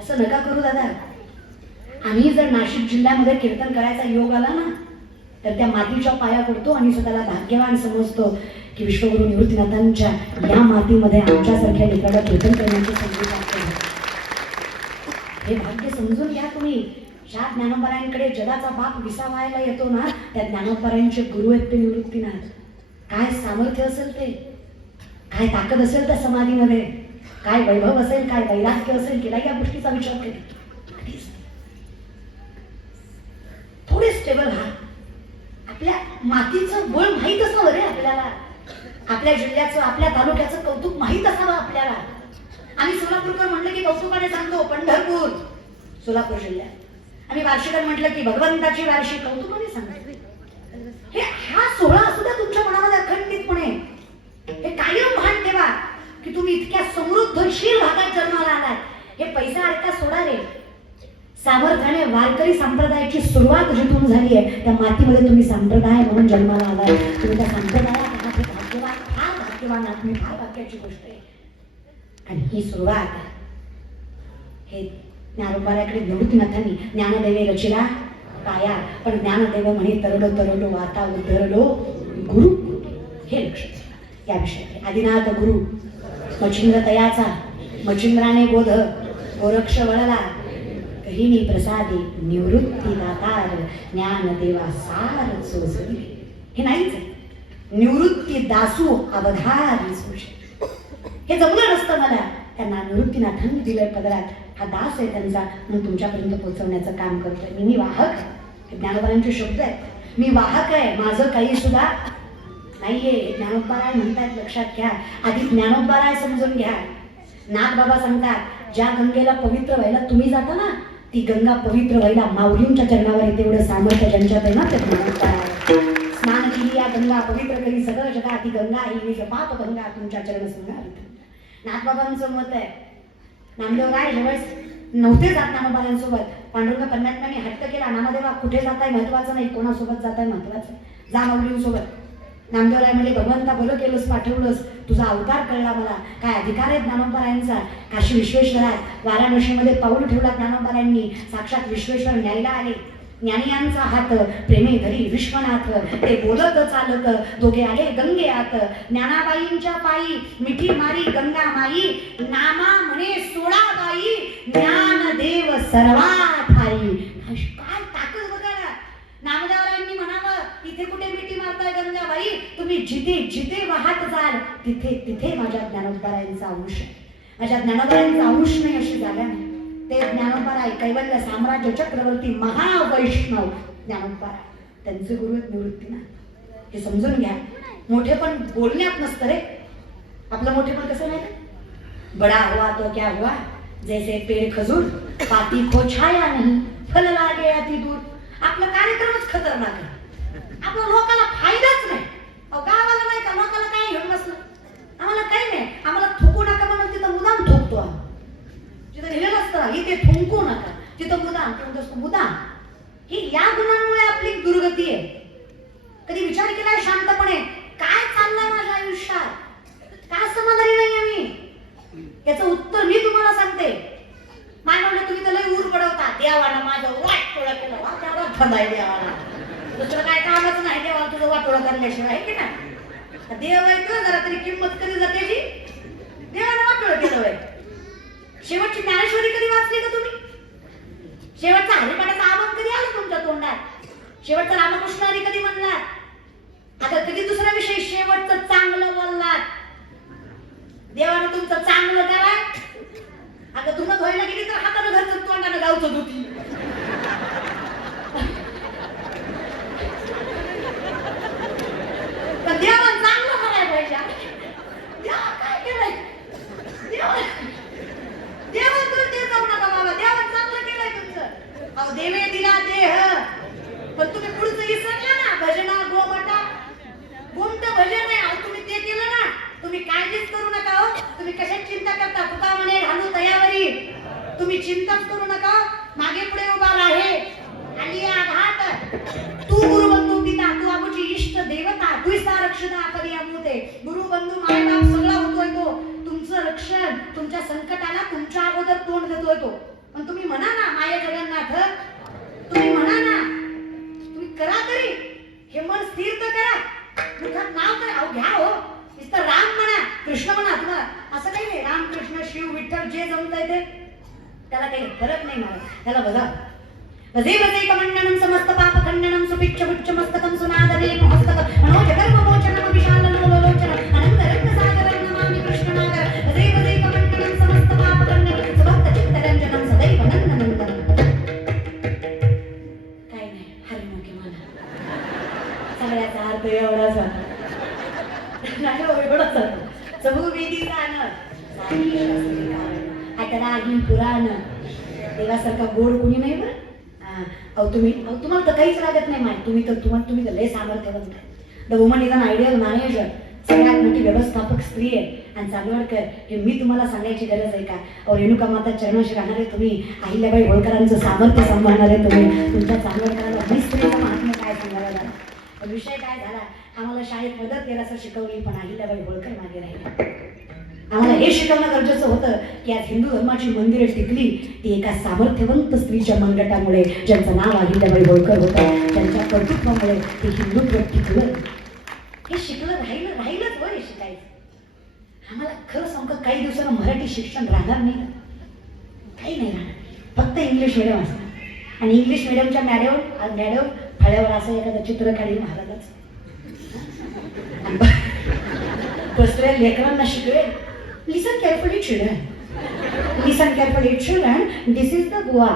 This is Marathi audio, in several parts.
असं नका करू दादा. आम्ही जर नाशिक जिल्ह्यामध्ये कीर्तन करायचा योग आला ना तर त्या मातीच्या पाया पडतो आणि स्वतःला भाग्यवान समजतो की विश्वगुरु निवृत्तीनाथांच्या या मातीमध्ये आमच्यासारख्या लेकराला कीर्तन करण्याची संधी प्राप्त हे भाग्य समजून घ्या तुम्ही. ज्या ज्ञानोपरायांकडे जगाचा बाप विसावायला येतो ना त्या ज्ञानोपरायांचे गुरु आहेत ते निवृत्तीनाथ. काय सामर्थ्य असेल ते? काय ताकद असेल त्या समाधीमध्ये? काय वैभव असेल काय वैराग्य असेल तिला या गोष्टीचा विचार केला थोडे स्टेबल व्हा आपल्या मातीचं बळ माहीत असावं रे आपल्याला. आपल्या जिल्ह्याचं आपल्या तालुक्याचं कौतुक माहीत असावं आपल्याला. आम्ही सोलापूरकर म्हटलं की कौतुकाने सांगतो पंढरपूर सोलापूर जिल्ह्यात. आम्ही वार्षिकात म्हटलं की भगवंताची वार्षिक कौतुकाने सांगतो. हे हा सोहळा असू द्या तुमच्या मनामध्ये अखंडितपणे. हे कायम भान ठेवा की तुम्ही इतक्या समृद्ध समृद्धशील भागात जन्माला आलाय. हे पैसा अडका सोडा रे. सामर्थ्याने वारकरी संप्रदायाची सुरुवात जिथून झाली आहे त्या मातीमध्ये तुम्ही संप्रदाय म्हणून जन्माला आलाय. तुम्ही त्या संप्रदायात भाग्यवान फार भाग्यवान आहात तुम्ही फार भाग्याची गोष्ट आहे. आणि ही सुरुवात हे ज्ञानोपाऱ्याकडे निवृत्तीनाथांनी ज्ञानदेवे रचिला काया पण ज्ञानदेव म्हणे तरडो तरडो वाता उद्धरलो गुरु. हे लक्ष या विषयाकडे आदिनाथ गुरु. मच्छिंद्र तयाचा मच्छिंद्राने बोध गोरक्ष वळला कहिनी प्रसादी निवृत्ती दातार ज्ञानदेवा सार सोसली हे नाहीच आहे. निवृत्ती दासू अवधारी हे जमलं नसतं मला. त्यांना निवृत्तीनाथांनी दिलंय पदरात. हा दास आहे त्यांचा. म्हणून तुमच्यापर्यंत पोहोचवण्याचं काम करतोय. मी मी वाहक आहे. शब्द आहेत. मी वाहक आहे. माझं काही सुद्धा नाहीये ज्ञानोबाराय म्हणतात लक्षात घ्या. आधी ज्ञानोबाराय समजून घ्या. नाथ बाबा सांगतात ज्या गंगेला पवित्र व्हायला तुम्ही जाता ना ती गंगा पवित्र व्हायला माऊलींच्या चरणावर येते. एवढं सामर्थ्य ज्यांच्यात आहे ना ते ज्ञानोबाराय स्नान केली या गंगा पवित्र करी सगळं जगा ती गंगा ही विष पाप गंगा तुमच्या चरण संघार नाथबाबांचं मत आहे. नामदेव राय जवळ नव्हते जात नामबाबांसोबत पांडुरंग परमात्म्याने हट्ट केला नामदेवा कुठे जाताय महत्वाचं नाही कोणासोबत जाताय महत्वाचं. जा माऊलींसोबत. नामदेवराय म्हणले भगवंता बरं केलंस पाठवलंस. तुझा अवतार कळला मला. काय अधिकार आहेत ज्ञानोबारायांचा काशी विश्वेश्वरात वाराणसीमध्ये पाऊल ठेवला ज्ञानोबारायांनी साक्षात विश्वेश्वर न्यायला आले. ज्ञानियांचा हात प्रेमे धरी विश्वनाथ. ते बोलत चालत दोघे आले गंगे आत. ज्ञानाबाईंच्या पायी मिठी मारी गंगा माई. नामा म्हणे सोळा बाई ज्ञान देव सर्वात हाई काय ताकद बघा ना नामदेवरायांनी म्हणावं इथे कुठे मिठी मारताय गंगाबाई तुम्ही जिथे जिथे वाहत जाल तिथे तिथे माझ्या ज्ञानोद्धारायांचा अंश माझ्या ज्ञानोद्धारायांचा अंश नाही अशी जागा नाही. ते ज्ञानोबाराय कैवल्य साम्राज्य चक्रवर्ती महावैष्णव ज्ञानोबाराय त्यांचे गुरु निवृत्ती ना हे समजून घ्या. मोठे पण बोलण्यात नसतं रे. आपलं मोठे पण कसं नाही बडा हुआ तो क्या हुआ जैसे पेड़ खजूर पाती खो छाया नाही फल लागे अति दूर आपला कार्यक्रमच खतरनाक आहे. आपला लोकाला फायदाच नाही अहो गावाला नाही का लोकाला काय घेऊन बसलं आम्हाला काही नाही आम्हाला थुकू नका म्हणून तिथं मुदाम थुकतो आम्ही जिथं लिहिलेलं असतं इथे थुंकू नका तिथं मुदाम ते म्हणतो असतो मुदाम ही या गुणांमुळे होतीये कधी विचार केलाय शांतपणे काय चाललंय माझ्या आयुष्यात? काय समाधानी नाही मी? याचं उत्तर मी तुम्हाला सांगते. माय म्हणलं तुम्ही त्याला लय ऊर पडवता. देवानं माझं वाटोळं केलं. वा त्याला धंदाय देवाला दुसरं काय कामच नाही देवाला तुझं वाटोळा करण्याशिवाय आहे की नाही? देव आहे का जरा तरी किंमत कधी जाते जी? देवानं वाटोळं केलं आहे शेवटची ज्ञानेश्वरी कधी वाचली का तुम्ही? शेवटचा हरिपाठाचा आवाज कधी आला तुमच्या तोंडात? शेवटचा रामकृष्ण हरी कधी म्हणलात आता कधी दुसरा विषय शेवटचं चांगलं बोललात देवानं तुमचं चांगलं करा. आता धुणं धुवायला गेली तर हातानं घरचं तोंडानं गावचं धुती पण देवानं चांगलं करायला पाहिजे देवा काय केलंय देवा देवा तुला ते जाऊ नका बाबा देवा चांगलं केलंय तुमचं अहो देवे दिला देह पण तुम्ही पुढचं विसरला ना भजना गोमटा कोणतं भजन आहे अहो तुम्ही ते केलं ना तुम्ही काळजीच करू नका हो तुम्ही कशात चिंता करता? तुका म्हणे घालू तयावरी. तुम्ही चिंताच करू नका. मागे पुढे उभा राहे. आणि आघात तू गुरु बंधू पिता तू आमची इष्ट देवता तू रक्षता कधी अमृते. माय बाप सगळा होतोय तो. तुमचं रक्षण तुमच्या संकटाला तुमच्या अगोदर तोंड देतोय तो. पण तुम्ही म्हणा वजे वजे कमंडनं समस्त मस्तकं सुनादने महस्तक मनोज कर्म नमामि कृष्णनागर। समस्त सदैव काय नाही हरिमुखी म्हणा सगळ्याचा अर्थ एवढाच होता नाही हो, एवढाच चहुवेदी गाणं. सारी शास्त्री पुराण. देवासारखा गोड कुणी नाही बरं? अहो तुम्ही अहो तुम्हाला तर काहीच लागत नाही माहिती तुम्ही तर तुम्हाला तुम्ही तर लय सामर्थ्यवंत आहे. The woman is an ideal manager सगळ्यात मोठी व्यवस्थापक स्त्री आहे. आणि चांदवडकर हे मी तुम्हाला सांगायची गरज आहे का? अहो रेणुका माता चरणाशी राहणारे तुम्ही. अहिल्याबाई होळकरांचं सामर्थ्य सांभाळणारे तुम्ही. तुमच्या चांदवडकरांना मी स्त्रीचं महात्म्य काय सांगायला झाला विषय काय झाला? आम्हाला शाळेत मदत केलं शिकवली पण अहिल्याबाई होळकर मागे राहिली आम्हाला हे शिकवणं गरजेचं होतं. की आज हिंदू धर्माची मंदिरं टिकली ती एका सामर्थ्यवंत स्त्रीच्या मनगटामुळे ज्यांचं नाव अहिल्याबाई होळकर होतं त्यांच्या कर्तृत्वामुळे ते हिंदुत्व टिकलं. हे शिकलं राहिलं राहिलंच वय शिकायचं. आम्हाला खरं सांगतो काही दिवसानं मराठी शिक्षण राहणार नाही. काही नाही राहणार. फक्त इंग्लिश मिडियम असणार. आणि इंग्लिश मिडियमच्या मॅडम मॅडम फळ्यावर असं एखादं चित्र काढील महाराजाच. आणि बसलेल्या लेकरांना शिकवेल listen carefully children listen carefully children this is the Goa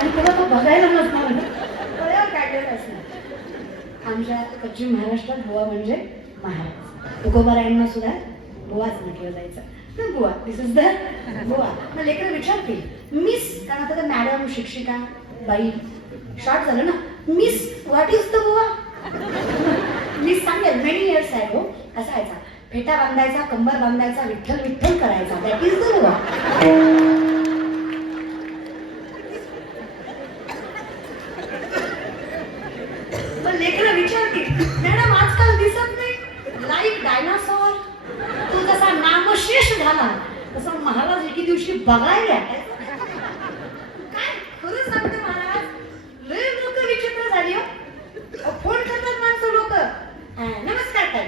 आणि तुला तो बघायला नसणार फळ्यावर काढलेलं असणार. आमच्या पश्चिम महाराष्ट्रात गोवा म्हणजे महाराज. तुकोबारायांना सुद्धा गोवाच म्हटलं जायचं. Goa this is the Goa मग लेकर विचारतील मिस कारण आता मॅडम शिक्षिका बाई शॉर्ट झालं ना. Miss what is the Goa miss सांगेल मेनी इयर्स आहे हो असायचा फेटा बांधायचा कंबर बांधायचा विठ्ठल विठ्ठल करायचा. दॅट इज पण लेकरं विचारतील मॅडम आजकाल दिसत नाही? लाईक डायनासॉर तू जसा नामशेष झाला तसा महाराज एके दिवशी बघायला काय खरं सांगते महाराज लय लोक विचित्र झाली हो अहो, फोन करतात माणसं लोक नमस्कार ताई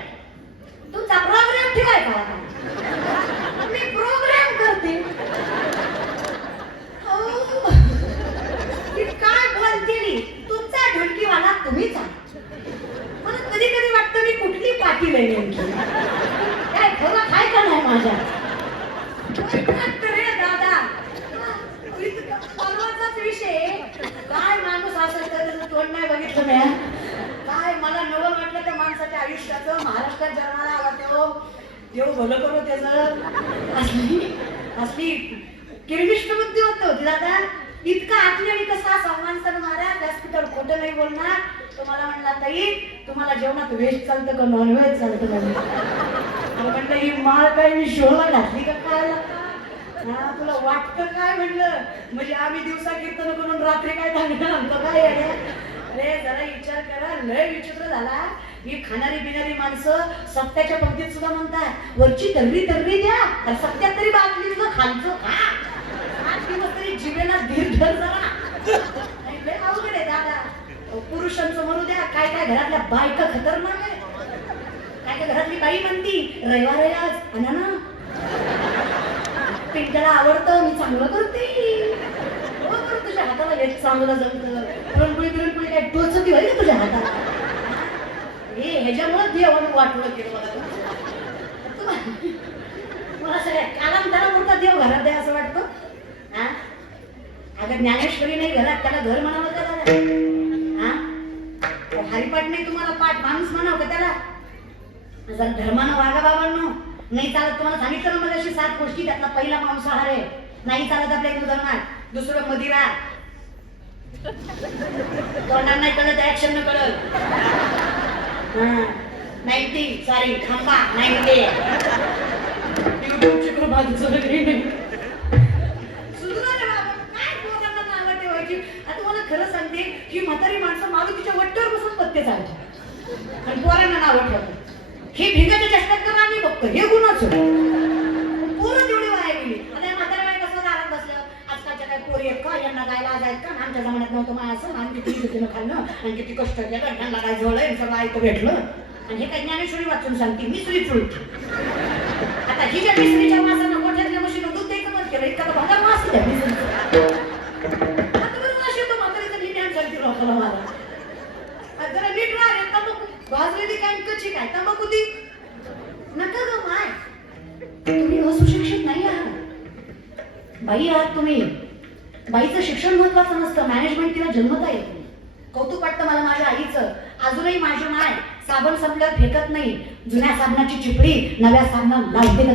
तुमचा प्रोग्राम ठेवायचा होता मी प्रोग्राम करते अहो, ती काय बोलतेली तुमचा तुम्ही तुम्हीच मला कधी कधी वाटतं मी कुठली पाठी नाही नेमकी. काय खरं काय का नाही माझ्या? रे दादा. परवाचाच विषय. काय माणूस असं त्याचं तोंड नाही बघितलं मी काय मला नवं म्हटलं त्या माणसाच्या आयुष्याचं? महाराष्ट्रात जन्माला आला तो. देव भलं करू त्याचं. असली असली किरमिष्ट बुद्धी होतो दादा. इतका आतली आणि कसा सन्मान सर महाराज व्यासपीठावर खोटं नाही बोलणार. तुम्हाला म्हणला ताई तुम्हाला जेवणात व्हेज चालतं का? नॉन व्हेज चालतं का? म्हणलं ही माळ काय मी शोला घातली का काय हा तुला वाटतं काय? म्हणलं. म्हणजे आम्ही दिवसा कीर्तन करून रात्री काय सांगणार आमचं काय? अरे जरा विचार करा. लय विचित्र झाला. ही खाणारी पिणारी माणसं सत्याच्या पंक्तीत सुद्धा म्हणतात वरची तर्री तर्री द्या तर सत्यात तरी बातमी तुझं खालचं खा. आठ दिवस तरी जिभेला धीर धर जरा. लय अवघड आहे दादा. पुरुषांचं म्हणू द्या काय काय घरातल्या बायका खतरनाक आहे काय काय घरातली बाई म्हणती रविवार आहे आज. आणा ना. पिंट्याला आवडतं मी चांगलं करते. हो, तुझ्या हाताला हेच चांगलं जमतं. पुरणपोळी पुरणपोळी काय टोचती होईल तुझ्या हाताला? हे ह्याच्यामुळे देवानं वाटलं केलं बघा मला सगळ्या कालांतरा मोठा देव घरात द्या असं वाटतं? हा अगं ज्ञानेश्वरी नाही घरात त्याला घर म्हणावं का त्याला हरिपाठ नाही तुम्हाला पाठ माणूस म्हणावं का त्याला? जर धर्मानं वागा बाबांनो नाही चालत तुम्हाला सांगितलं ना मग सात गोष्टी त्यातला पहिला मांसाहार आहे. नाही चालत आपल्या हिंदू धर्मात. दुसरं मदिरा. तोंडात नाही कळत ऍक्शन न कळत. नाईन्टी सॉरी थांबा नाईन्टी युट्यूबची कृपा दुसरं काही नाही सुधरा काय लोकांना नावं ठेवायची? आता तुम्हाला खरं सांगते ही म्हातारी माणसं मारुतीच्या वट ते पत्ते आणि पोरांना नावं ठेवतो हे भिंगाच्या चष्म्यात का आम्ही बघतो हे गुन्हाच पोरं तेवढी वाया गेली. आता म्हातारा म्हाताऱ्या बाई कसं दारात बसलं आजकालच्या काय पोरी आहेत का? यांना काय लाज आहेत का? आमच्या जमान्यात नव्हतं मा असं. आणि किती कितीनं खाल्लं? आणि किती कष्ट केलं? आणि त्यांना काय जवळ आहे सगळं ऐकतं भेटलं? आणि हे काय ज्ञानेश्वरी वाचून सांगते. मी सुरी चुळते आता हिच्या मिसरीच्या माणसानं मोठ्यातल्या मशीन दूध द्यायचं बंद केलं इतका तर भागात मास द्या मी सांगतो. आता बरं माशी येतो म्हातारीचं मी ध्यान चालती राहतो मला आज जरा नीट राहा रे तंबाखू भाजलेली काय? तंबाखू ती नका ग माय. तुम्ही असुशिक्षित नाही आहात. बाई आहात तुम्ही. बाईचं शिक्षण महत्वाचं नसतं. मॅनेजमेंट तिला जन्मता येत नाही. कौतुक वाटतं मला माझ्या आईचं. अजूनही माझी माय साबण संपल्यावर फेकत नाही. जुन्या साबणाची चिपडी नव्या साबणा लावते